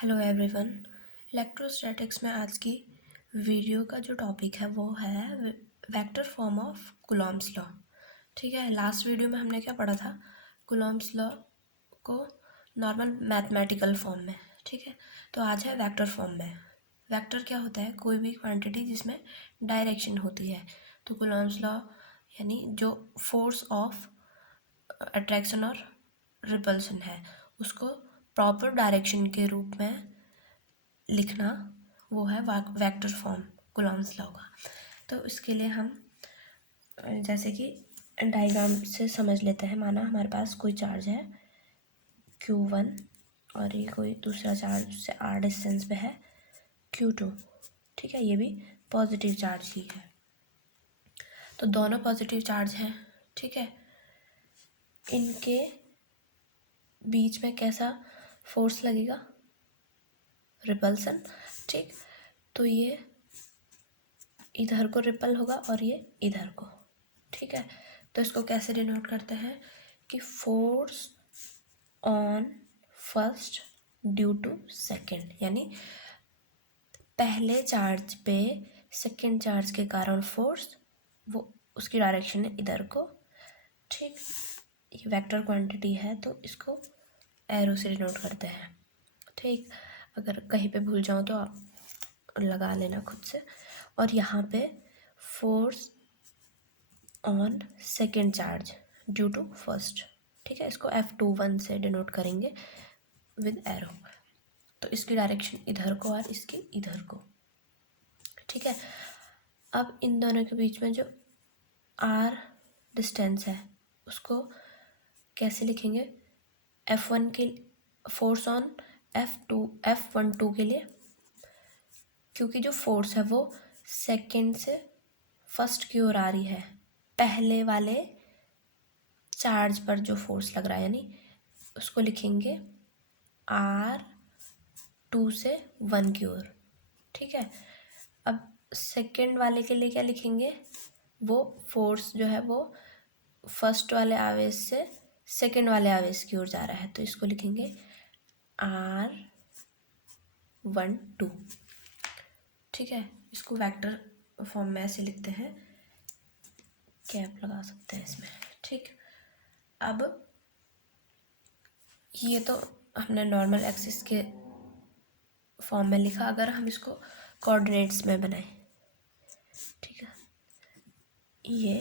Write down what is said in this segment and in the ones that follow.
Hello everyone. Electrostatics में आज की वीडियो का जो टॉपिक है वो है vector form of Coulomb's law. ठीक है, लास्ट वीडियो में हमने क्या पढ़ा था, कूलॉम्स लॉ को नॉर्मल मैथमेटिकल फॉर्म में। ठीक है, तो आज है वेक्टर फॉर्म में। वेक्टर क्या होता है, कोई भी क्वांटिटी जिसमें डायरेक्शन होती है। तो कूलॉम्स लॉ यानी जो फोर्स ऑफ अट्रैक्शन और रिपल्शन है उसको प्रॉपर डायरेक्शन के रूप में लिखना, वो है वेक्टर फॉर्म कूलॉम्स लॉ का। तो इसके लिए हम जैसे कि डायग्राम से समझ लेते हैं। माना हमारे पास कोई चार्ज है Q1 और ये कोई दूसरा चार्ज उससे r डिस्टेंस पे है Q2। ठीक है, ये भी पॉजिटिव चार्ज ही है, तो दोनों पॉजिटिव चार्ज हैं। ठीक है, इनके बीच में कैसा फोर्स लगेगा, रिपल्सन। ठीक, तो ये इधर को रिपल होगा और ये इधर को। ठीक है, तो इसको कैसे डिनोट करते हैं कि force on first due to second, यानी पहले चार्ज पे सेकंड चार्ज के कारण फोर्स, वो उसकी डायरेक्शन है इधर को। ठीक, ये वेक्टर क्वांटिटी है तो इसको एरो से डिनोट करते हैं। ठीक, अगर कहीं पे भूल जाओ तो आप लगा लेना खुद से। और यहाँ पे force on second charge due to first. ठीक है, इसको F21 से डिनोट करेंगे विद एरो। तो इसकी डायरेक्शन इधर को और इसकी इधर को। ठीक है, अब इन दोनों के बीच में जो R डिस्टेंस है उसको कैसे लिखेंगे, F1 के फोर्स ऑन F12 के लिए, क्योंकि जो फोर्स है वो सेकेंड से फर्स्ट की ओर आ रही है, पहले वाले चार्ज पर जो फोर्स लग रहा है, यानी उसको लिखेंगे R2 से 1 की ओर। ठीक है, अब सेकेंड वाले के लिए क्या लिखेंगे, वो फोर्स जो है वो फर्स्ट वाले आवेश से सेकेंड वाले आवेश की ओर जा रहा है, तो इसको लिखेंगे R12। ठीक है, इसको वेक्टर फॉर्म में ऐसे लिखते हैं, कैप लगा सकते हैं इसमें। ठीक, अब ये तो हमने नॉर्मल एक्सिस के फॉर्म में लिखा। अगर हम इसको कोऑर्डिनेट्स में बनाएं, ठीक है, ये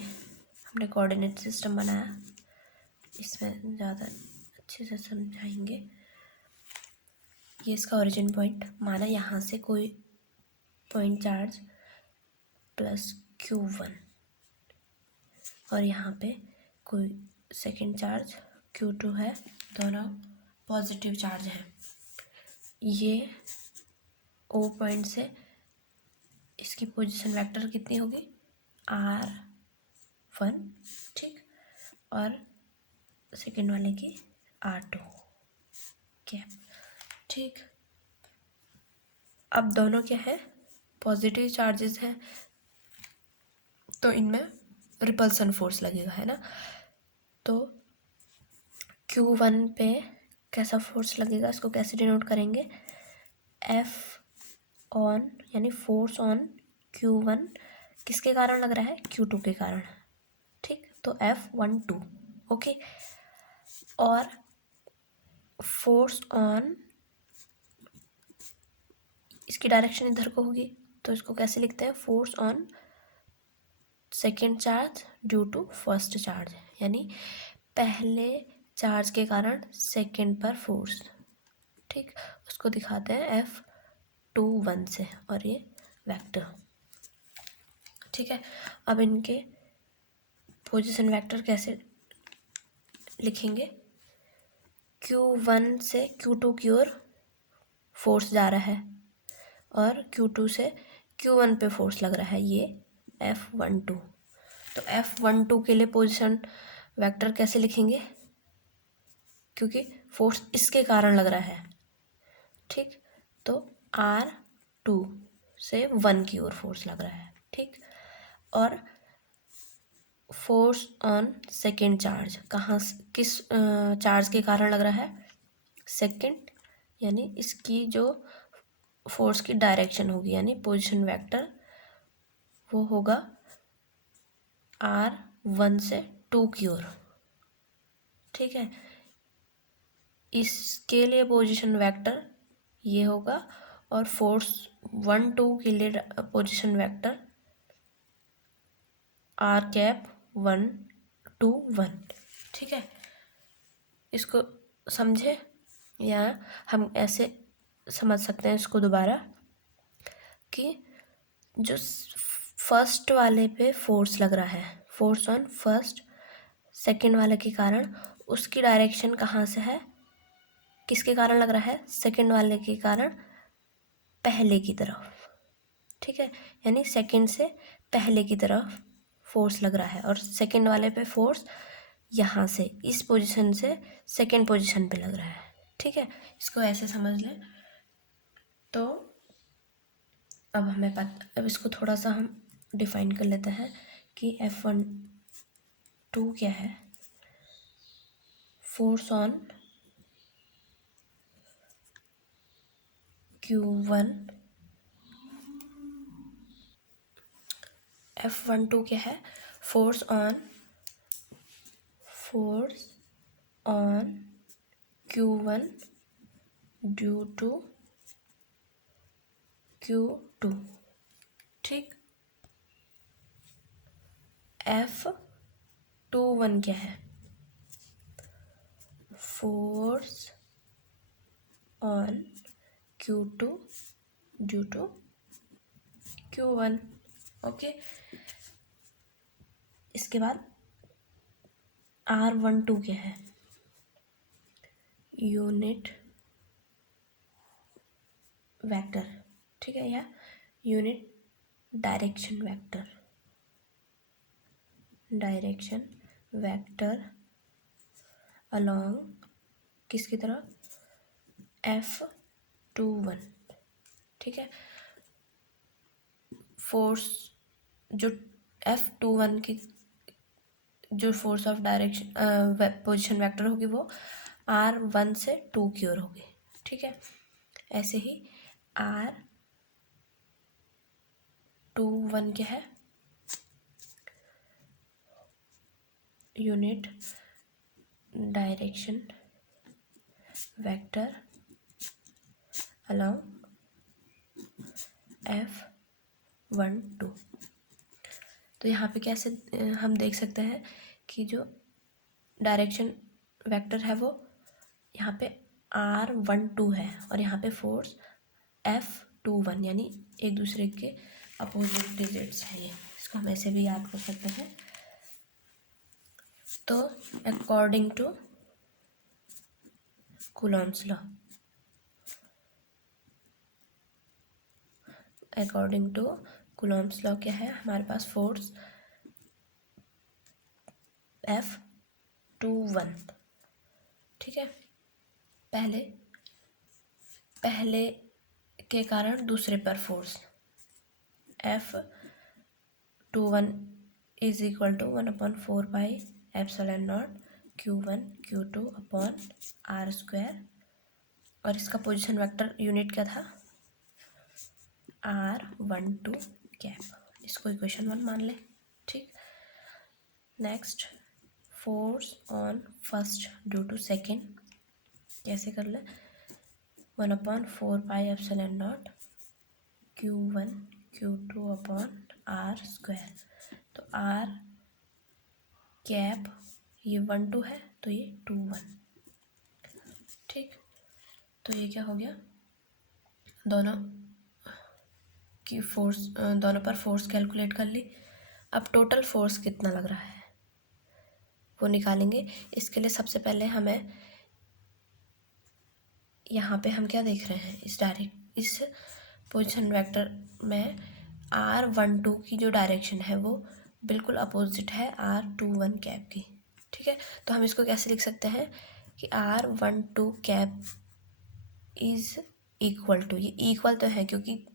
हमने कोऑर्डिनेट सिस्टम बनाया, इसमें ज़्यादा अच्छे से समझाएंगे। ये इसका ओरिजिन पॉइंट, माना यहाँ से कोई पॉइंट चार्ज प्लस Q1 और यहाँ पे कोई सेकेंड चार्ज Q2 है, दोनों पॉजिटिव चार्ज हैं। ये O पॉइंट से इसकी पोजीशन वेक्टर कितनी होगी, R1। ठीक, और सेकेंड वाले की R2 कैप। ठीक, अब दोनों क्या है, पॉजिटिव चार्जेस हैं, तो इनमें रिपल्सन फोर्स लगेगा, है ना। तो Q1 पे कैसा फोर्स लगेगा, इसको कैसे डिनोट करेंगे, F ऑन, यानी फोर्स ऑन Q1 किसके कारण लग रहा है, Q2 के कारण। ठीक, तो F12। ओके, और फोर्स ऑन, इसकी डायरेक्शन इधर को होगी, तो इसको कैसे लिखते हैं, force on second charge due to first charge, यानी पहले चार्ज के कारण सेकेंड पर फोर्स। ठीक, उसको दिखाते हैं F21 से, और ये वेक्टर। ठीक है, अब इनके पोजीशन वेक्टर कैसे लिखेंगे, Q1 से Q2 की ओर फोर्स जा रहा है और Q2 से Q1 पे फोर्स लग रहा है, ये F12। तो F12 के लिए पोजीशन वेक्टर कैसे लिखेंगे, क्योंकि फोर्स इसके कारण लग रहा है। ठीक, तो R2 से 1 की ओर फोर्स लग रहा है। ठीक, और फोर्स ऑन सेकेंड चार्ज कहाँ किस चार्ज के कारण लग रहा है, सेकेंड यानी इसकी जो फोर्स की डायरेक्शन होगी यानी पोजीशन वेक्टर वो होगा R1 से 2 की ओर। ठीक है, इसके लिए पोजीशन वेक्टर ये होगा और फोर्स 1 2 के लिए पोजीशन वेक्टर R∩1 2 1। ठीक है, इसको समझे या हम ऐसे समझ सकते हैं इसको दोबारा कि जो फर्स्ट वाले पे फोर्स लग रहा है, फोर्स ऑन फर्स्ट सेकंड वाले के कारण उसकी डायरेक्शन कहाँ से है, किसके कारण लग रहा है, सेकंड वाले के कारण पहले की तरफ। ठीक है, यानी सेकंड से पहले की तरफ फोर्स लग रहा है और सेकंड वाले पे फोर्स यहाँ से इस पोजीशन से सेकंड पोजीशन पे लग रहा है। ठीक है, इसको ऐसे समझ लें। तो अब अब इसको थोड़ा सा हम डिफाइन कर लेते हैं कि F12 क्या है। फोर्स ऑन Q1, F12 क्या है, force on Q1 due to Q2। ठीक, F21 क्या है, force on Q2 due to Q1। Okay, इसके बाद R12 क्या है, यूनिट वेक्टर। ठीक है, या यूनिट डायरेक्शन वेक्टर अलोंग किसकी तरह, F21। ठीक है, फोर्स जो F21 की जो force of direction position vector होगी वो R1 से 2 की ओर होगी। ठीक है, ऐसे ही R21 क्या है, unit direction vector along F12। तो यहाँ पे कैसे हम देख सकते हैं कि जो डायरेक्शन वेक्टर है वो यहाँ पे R12 है और यहाँ पे फोर्स F21 यानी एक दूसरे के अपोजिट डिजिट्स हैं। ये इसको हम ऐसे भी याद कर सकते हैं। तो अकॉर्डिंग टू कूलॉम्स लॉ, क्या है, हमारे पास फोर्स F21। ठीक है, पहले के कारण दूसरे पर force F21 is equal to 1/4πε0 Q1 Q2 upon R²। और इसका पोजीशन वेक्टर यूनिट क्या था, R12 कैप। इसको इक्वेशन 1 मान लें। ठीक, next force on first due to second कैसे कर ले, 1/4πε0 Q1 Q2 अपॉन R²। तो R कैप ये 1 2 है तो ये 2 1। ठीक, तो ये क्या हो गया, दोनों की फोर्स, दोनों पर फोर्स कैलकुलेट कर ली। अब टोटल फोर्स कितना लग रहा है वो निकालेंगे। इसके लिए सबसे पहले हमें यहाँ पे हम क्या देख रहे हैं, इस पोजीशन वेक्टर में R12 की जो डायरेक्शन है वो बिल्कुल अपोजिट है R21 कैप की। ठीक है, तो हम इसको कैसे लिख सकते हैं कि R12 cap is equal to, ये इक्वल तो है क्योंकि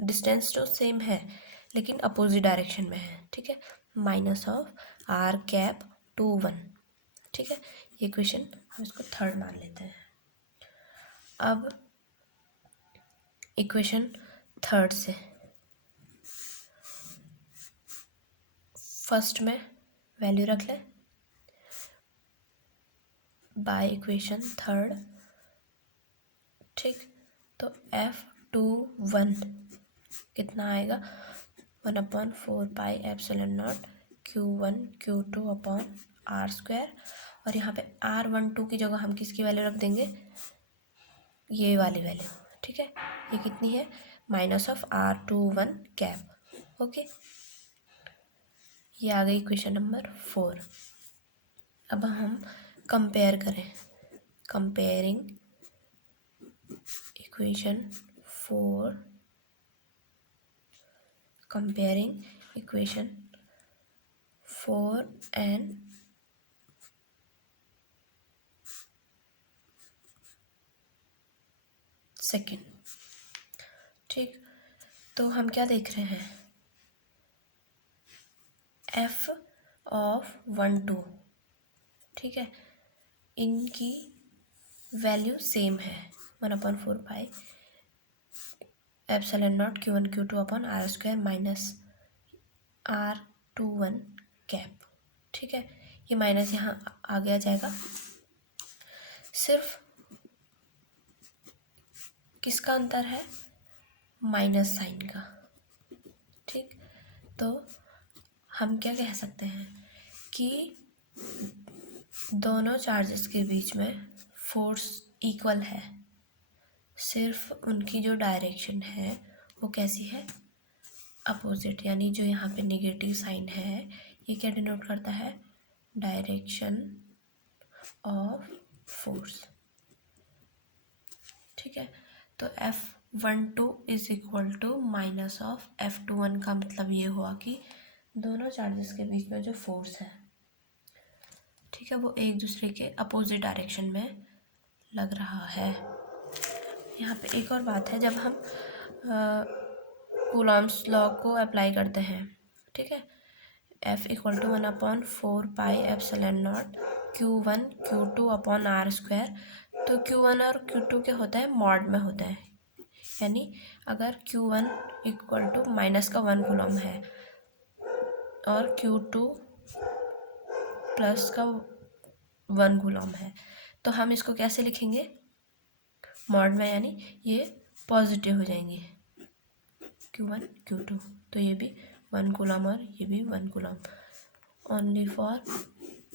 डिस्टेंस तो सेम है लेकिन अपोजिट डायरेक्शन में है। ठीक है, माइनस ऑफ R∩21। ठीक है, ये क्वेश्चन हम इसको 3rd मान लेते हैं। अब इक्वेशन थर्ड से। फर्स्ट में वैल्यू रख लें बाय इक्वेशन थर्ड, ठीक। तो F21 कितना आएगा, 1/4πε0 Q1 Q2 अपॉन R²। और यहाँ पे R12 की जगह हम किसकी वैल्यू रख देंगे, ये वाली वैल्यू, ठीक है। ये कितनी है, -R21 कैप। ओके, ये आ गई इक्वेशन नंबर 4। अब हम कंपेयर करें, comparing equation 4, comparing equation 4 and second, ठीक। तो हम क्या देख रहे हैं, F(1,2), ठीक है, इनकी वैल्यू सेम है, 1/4πε0 Q1 Q2 upon R² minus R21 cap, ठीक है। ये माइनस यहाँ आ गया जाएगा, सिर्फ किसका अंतर है, माइनस साइन का, ठीक। तो हम क्या कह सकते हैं कि दोनों चार्जेस के बीच में फोर्स इक्वल है, सिर्फ उनकी जो डायरेक्शन है वो कैसी है, अपोजिट। यानी जो यहाँ पे नेगेटिव साइन है ये क्या डिनोट करता है, डायरेक्शन ऑफ फोर्स, ठीक है। तो F12 is equal to minus of F21 का मतलब ये हुआ कि दोनों चार्जेस के बीच में जो फोर्स है, ठीक है, वो एक दूसरे के अपोजिट डायरेक्शन में लग रहा है। यहाँ पे एक और बात है, जब हम कूलॉम्स लॉ को अप्लाई करते हैं, ठीक है, F = 1/4πε0 Q1 Q2 upon R²। तो Q1 और Q2 क्या होता है, मॉड में होता है। यानी अगर Q1 = -1 कूलॉम है और Q2 +1 कूलॉम है, तो हम इसको कैसे लिखेंगे, मॉड में, यानी ये पॉजिटिव हो जाएंगे, Q1 Q2। तो ये भी 1 कूलॉम और ये भी 1 Coulomb. Only for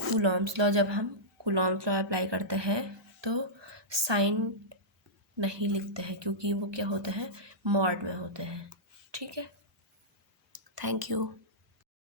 Coulomb's law, जब हम कूलॉम्स लॉ अप्लाई करते हैं तो साइन नहीं लिखते हैं, क्योंकि वो क्या होते हैं, मॉड में होते हैं, ठीक है। Thank you.